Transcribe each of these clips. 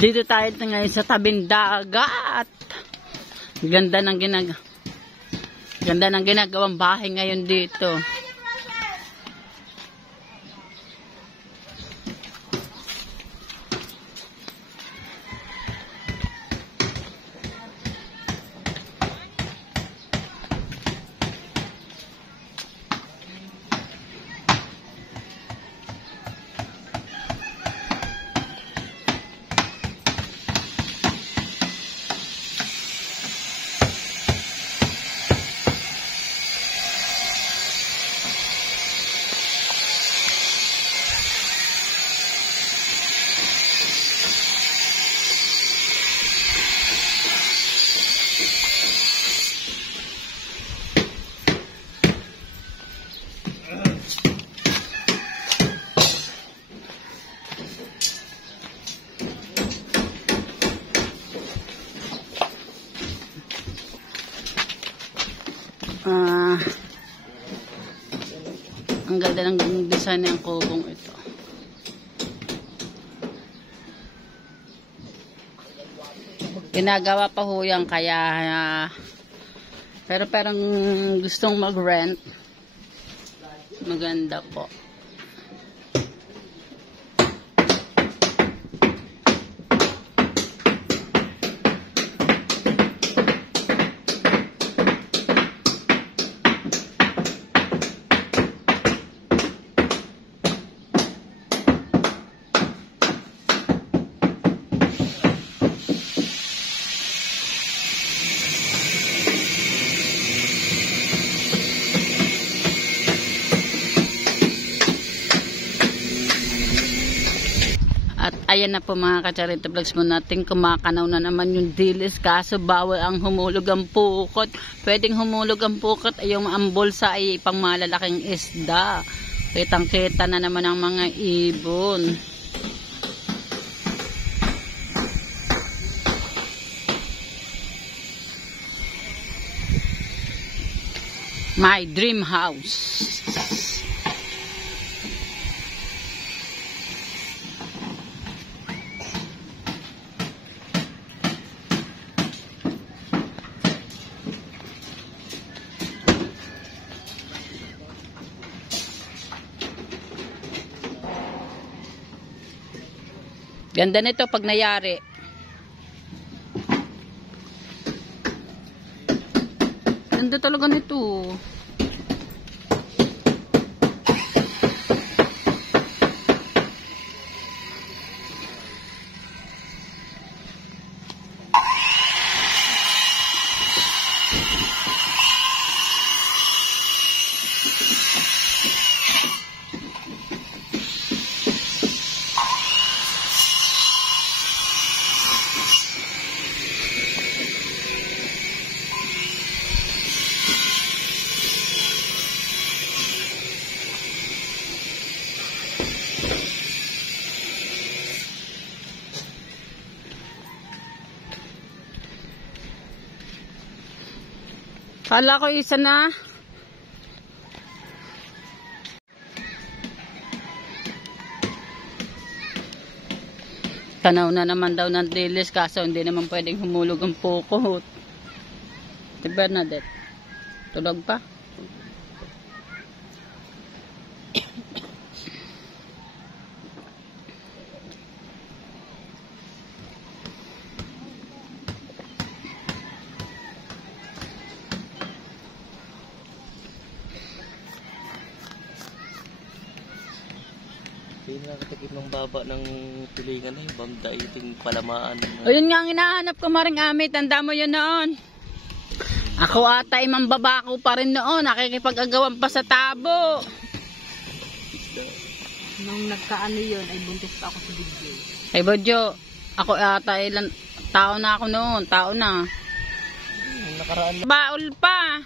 Dito tayo ngayon sa tabing dagat. Ganda ng ginagawang bahay ngayon dito. Ang ganda ng design ng kubong ito. Ginagawa pa ho yan, kaya pero parang gustong mag-rent. Maganda po. At ayan na po mga ka-Charito Vlogs mo natin, kumakanaw na naman yung dilis, kaso bawal ang humulog ang pukot. Pwedeng humulog ang pukot ay yung ambolsa ay pang malalaking isda. Kitang kita na naman ang mga ibon. My dream house. Ganda nito pag nayari. Ganda talaga nito. Kala ko isa na. Tanaw na naman daw ng dilis, kaso hindi naman pwedeng humulog ang pukot. Si Bernadette, tulog pa? Hindi nakakatakip ng baba ng tulingan na yung bamda iting palamaan. Ayun nga ang hinahanap ko, Maring Ami. Tanda mo yun noon. Ako ata ay mambabako pa rin noon. Nakikipag-agawan pa sa tabo. Nung nagkaano yun, ay buntis pa ako sa video. Ay Bodyo, ako ata ilan tao na ako noon. Tao na. Nakaraan. Baul pa.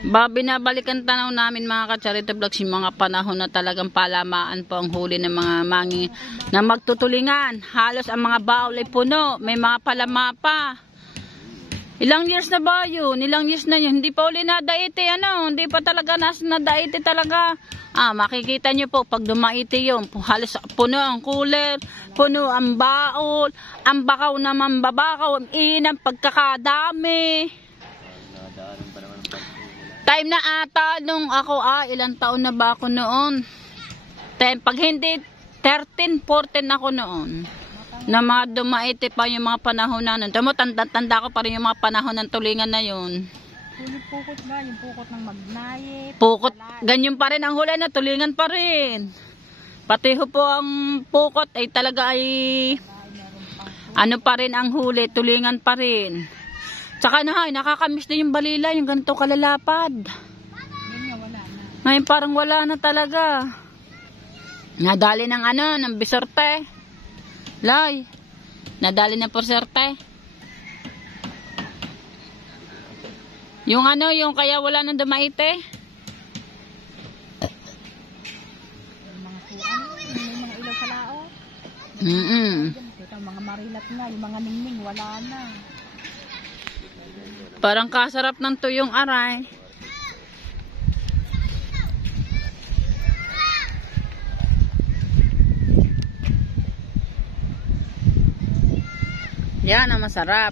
Binabalikan tanaw namin mga ka-Charito Vlogs yung mga panahon na talagang palamaan po ang huli ng mga mangi na magtutulingan. Halos ang mga baul ay puno, may mga palama pa. Ilang years na ba yun? Ilang years na yun? Hindi pa uli nadaiti, ano? Hindi pa talaga nadaiti talaga. Makikita nyo po, pag dumaiti yun, halos puno ang cooler, puno ang baol, ang bakaw naman babakaw, ang inang pagkakadami. Nadaanan pa naman ang pagkakas. Time na ata nung ako, ilang taon na ba ako noon? Pag hindi, 13, 14 ako noon. Na mga dumaiti pa yung mga panahon na nun. Tamo, tanda ko pa rin yung mga panahon ng tulingan na yun. Yung pukot ba? Yung pukot ng magnayit. Pukot, ganyan pa rin ang huli na tulingan pa rin. Pati ho po ang pukot ay talaga ay ano pa rin ang huli, tulingan pa rin. Tsaka nakakamiss na yung balila, yung ganito kalalapad. Yun nga, wala na. Ngayon parang wala na talaga. Nadali ng ng bisorte. Lay, nadali na por serte. Yung yung kaya wala nang dumaite. Yung mga yung mga ilaw sa lao. Ito, mga marilat nga, yung mga ningning, wala na. Parang kasarap ng tuyong aray. Yan ang masarap.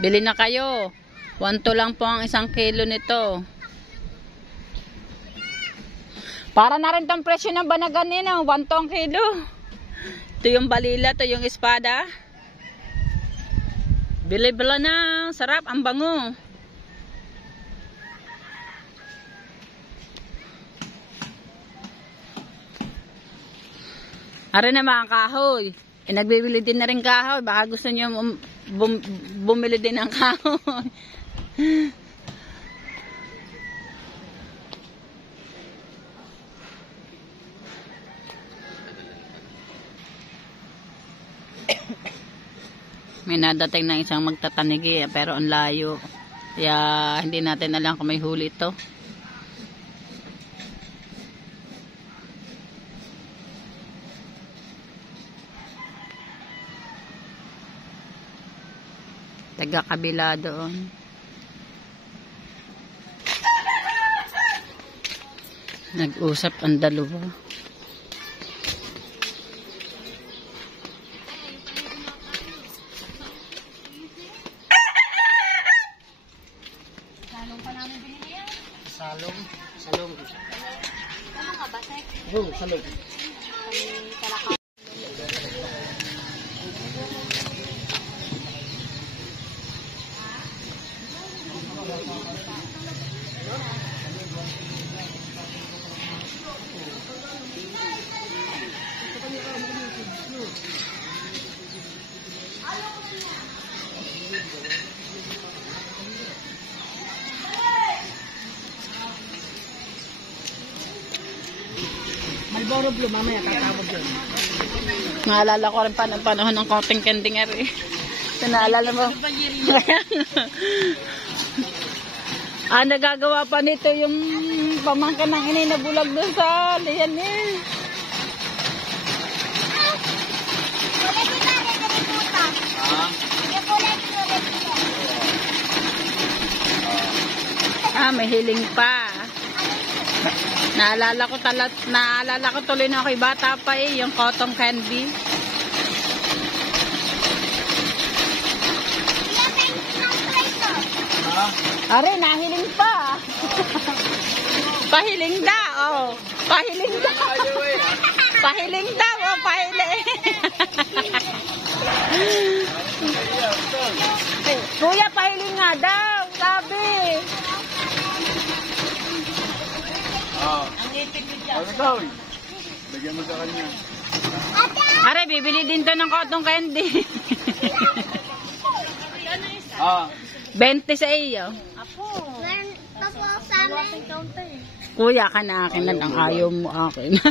Bili na kayo. 1 to lang po ang 1 kilo nito. Para na rin tong presyo ng banagan nila. 1 to ang kilo. Ito yung balila, ito yung espada. Bili-bila na. Sarap, ang bango. Ari na mga kahoy. Nagbibili din na rin kahoy. Baka gusto nyo bumili din ng kahoy. May nadating na isang magtatanigi pero ang layo. Kaya hindi natin alam kung may huli ito. Taga-kabila doon. Nag-usap ang dalawa. Salong pa namin binili yan. Salong. Ano ka ba, Sek? Salong. Kami talaka. Malboro Blue, mamaya tatawag yun. Naalala ko rin pa ng panahon ng cotton candy nga rin. So, naalala mo? Nagagawa pa nito yung pamangkin ng inay na bulag doon sa liyan eh. May hiling pa. Naalala ko tuloy na ako'y bata pa yung cotton candy. Are, nahiling pa. Pahiling daw, Pahiling daw. Pahiling daw, pahiling. Kuya, pahiling nga daw, sabi. Bigyan mo sa kanya. Are, bibili din to ng cotton candy. 20 sa iyo. Apo. Tapos sa amin. Kuya ka na akin na lang. Ayaw mo akin. 10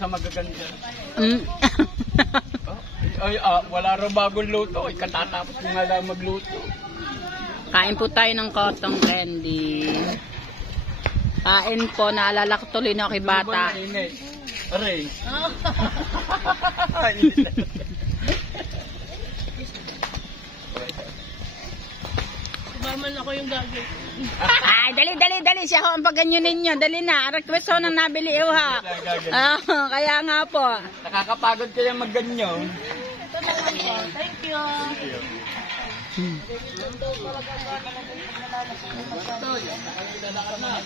sa magaganda. Mm. Wala raw bagong luto. Katatapos mo nga lang magluto. Kain po tayo ng cotton candy. Kain po. Naalala ko tuloy na ako'y bata. Aray. man ako yung gagawin. Ay, dali. Siya ho ang pagganyo ninyo. Dali na. Request ho nang nabili ho ha. Kaya nga po. Nakakapagod kaya magganyo. Ito na lang po. Thank you.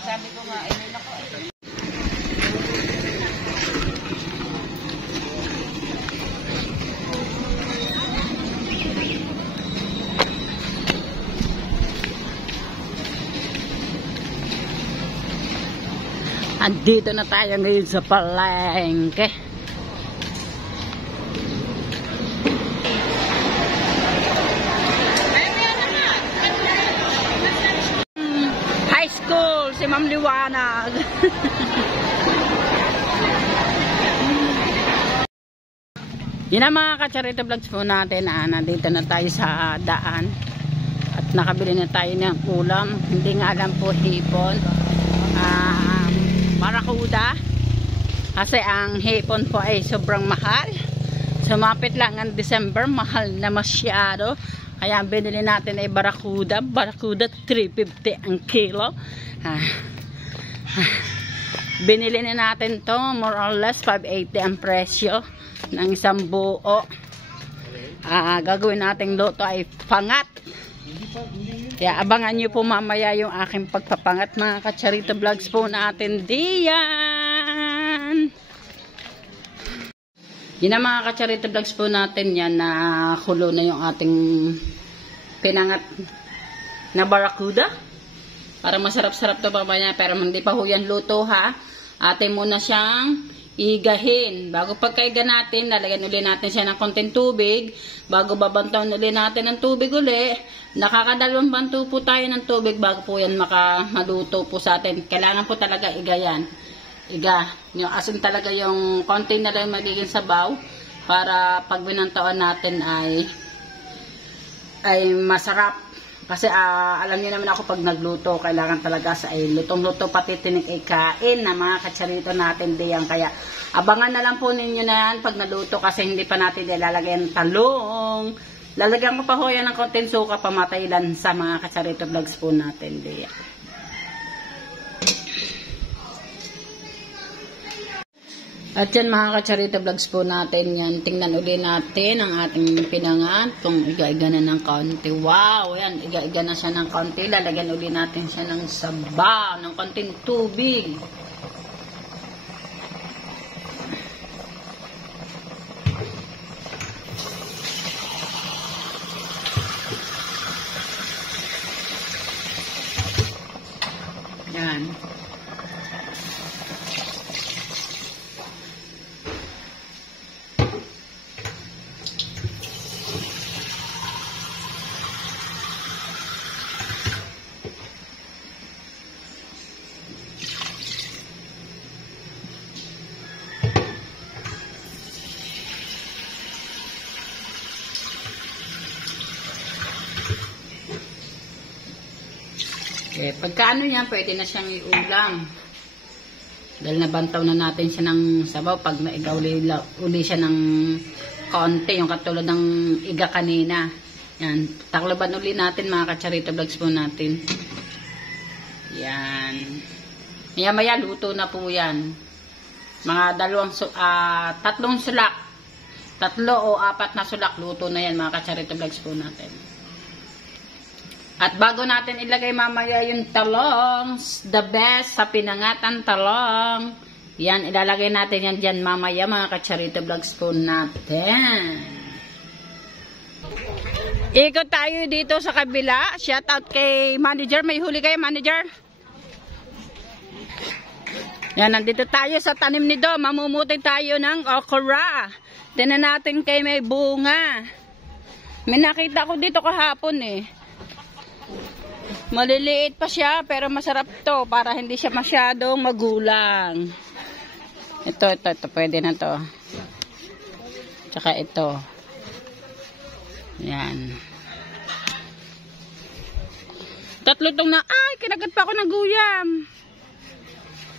Sabi ko nga, andito na tayo ngayon sa palengke. High school, si Ma'am Liwanag. Yun ang mga ka-charity vlogs po natin. Nandito na tayo sa daan. At nakabili na tayo ng ulam. Hindi nga alam po hipon. Barakuda. Kasi ang hipon po ay sobrang mahal. Sumapit lang ang December. Mahal na masyado. Kaya binili natin ay barakuda. Barakuda 350 ang kilo. Binili na natin to. More or less 580 ang presyo ng isang buo. Gagawin nating luto ay pangat. Kaya abangan nyo po mamaya yung aking pagpapangat mga ka-charity vlogs po natin diyan. Yun ang mga ka-charity vlogs po natin yan na kulo na yung ating pinangat na barakuda. Para masarap-sarap to mamaya pero hindi pa ho yan luto ha. Atin muna siyang igahin. Bago pagkaiga natin, lalagyan uli natin siya ng konting tubig. Bago babantaw uli natin ng tubig uli, nakakadalawang banto po tayo ng tubig bago po yan maluto po sa atin. Kailangan po talaga iga yan. Iga. Yung asin talaga yung konting na lang magiging sabaw para pag binantawan natin ay masarap. Kasi alam niyo naman ako pag nagluto, kailangan talaga sa lutong-luto pati tinik ay kain na mga kacharito natin diyan. Kaya abangan na lang po ninyo na yan pag naluto kasi hindi pa natin ilalagay ng talong. Lalagyan ko pa ho yan ng konting suka pamatay lang sa mga kacharito vlogs po natin diyan. At yan mga ka-charity vlogs po natin yan. Tingnan ulit natin ang ating pinangat. Kung iga-iga na ng kaunti. Wow! Yan, iga-iga na siya ng kaunti. Lalagyan ulit natin siya ng sabaw, ng konting tubig. Yan. Pagkaano yan, pwede na siyang iulam. Dahil nabantaw na natin siya ng sabaw. Pag naiga uli siya ng kaunti, yung katulad ng iga kanina. Yan. Takloban uli natin mga ka-charity vlogs po natin. Yan. Maya-maya luto na po yan. Mga tatlong sulak. 3 o 4 na sulak luto na yan mga ka-charity vlogs po natin. At bago natin ilagay mamaya yung talong, the best sa pinangatan talong. Yan, ilalagay natin yan dyan mamaya mga ka-charity vlogs po natin. Ikot tayo dito sa kabila. Shout out kay manager. May huli kayo manager? Yan, nandito tayo sa tanim ni Do. Mamumuti tayo ng okra. Tingnan natin kay may bunga. May nakita ko dito kahapon eh. Maliliit pa siya pero masarap to para hindi siya masyadong magulang. Ito, pwede na to. Tsaka ito. Yan. 3 tong na, ay, kinagat pa ako ng guyam.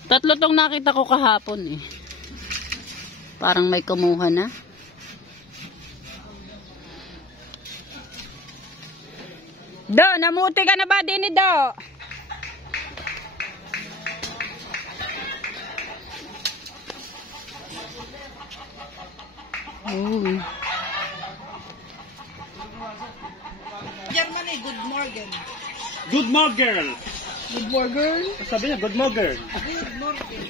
3 tong nakita ko kahapon eh. Parang may kumuha na. Do, namuti ka na ba din Do? Uy. Germany, good morning. Good morning! Good morning. Sabi niya, good morning. Good morning.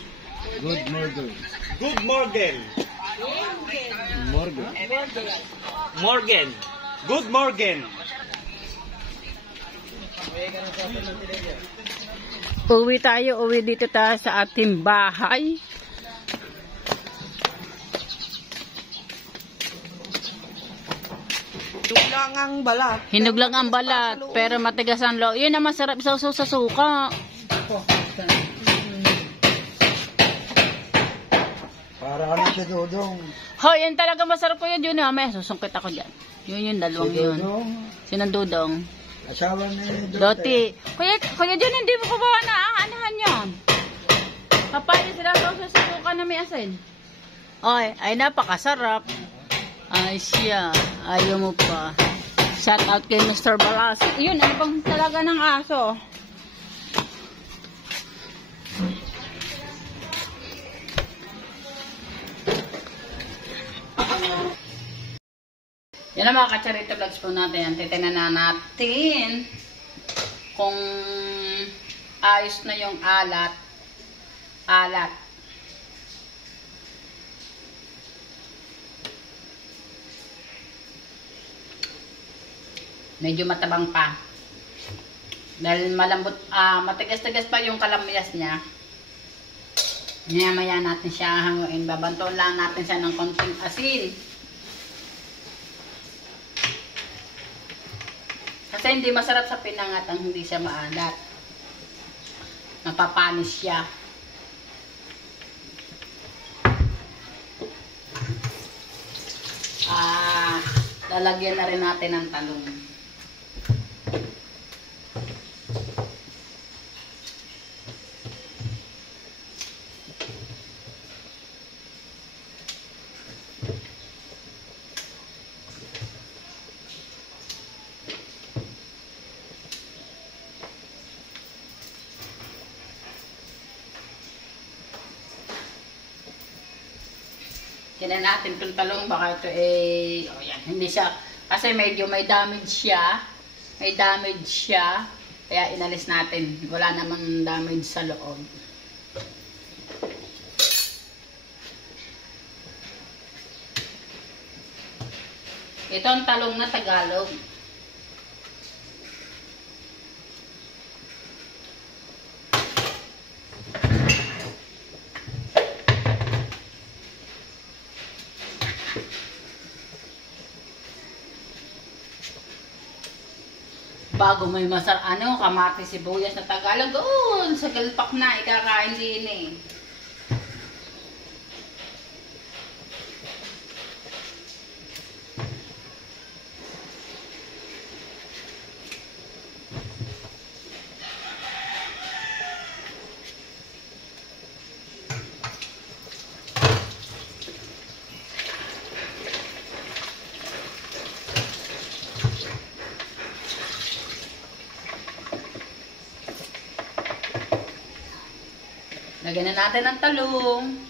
Good morning. Good morning. Morgan. Morgan. Good morning. Uwi tayo, uwi dito tayo sa ating bahay. Hinug lang ang balat. Hinug lang ang balat, pero matigas ang loob. Yun ang masarap sa suka. Para kami si Dudong. Hoy, yan talaga masarap ko yun. May susungkit ako dyan. Yun yung dalawang Si yun. Dudong, Sinandudong. asawa ni Doti. Kuya John, hindi mo pa ba anahan yun? Papaya sila sa suka na may asin. Ay napakasarap. Ay siya. Ayaw mo pa. Shout out kay Mr. Balas. Yun, ano bang talaga ng aso? Yan ang mga kacharito vlogs po natin. Titignan na natin kung ayos na yung alat. Medyo matabang pa. Dahil malambot, matigas-tigas pa yung kalamyas niya. Maya natin siya hanguin. Babantuan lang natin siya ng konting asin. Kasi hindi masarap sa pinangat ang hindi siya maalat. Mapapanis siya. Lalagyan na rin natin ng talong. Tignan natin itong talong, baka ito yan, hindi siya, kasi medyo may damage siya, kaya inalis natin, wala namang damage sa loob. Ito ang talong na Tagalog. Bago may kamatis, sibuyas na Tagalog, doon sa galpak na, ikakain din eh. Lagyan na natin ang talong.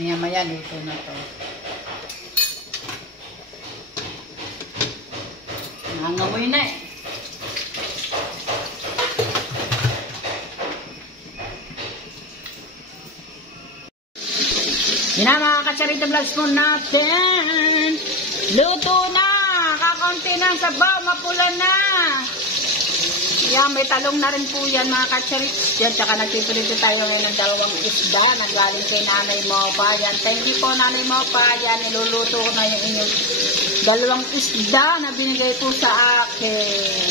Maya-maya luto na to. Nangangamoy na eh. Yun na mga kacharito vlogs po natin. Luto na. Kakaunti ng sabaw. Mapula na. Yan, may talong na rin po yan mga kacharit. Yan, tsaka nagpiprito tayo ngayon ng dalawang isda na galing kay Nanay Mopa. Yan, thank you po Nanay Mopa. Yan, niluluto ko na yung inyong dalawang isda na binigay po sa akin.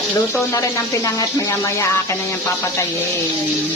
At luto na rin ang pinangat. Maya-maya akin na yung papatayin.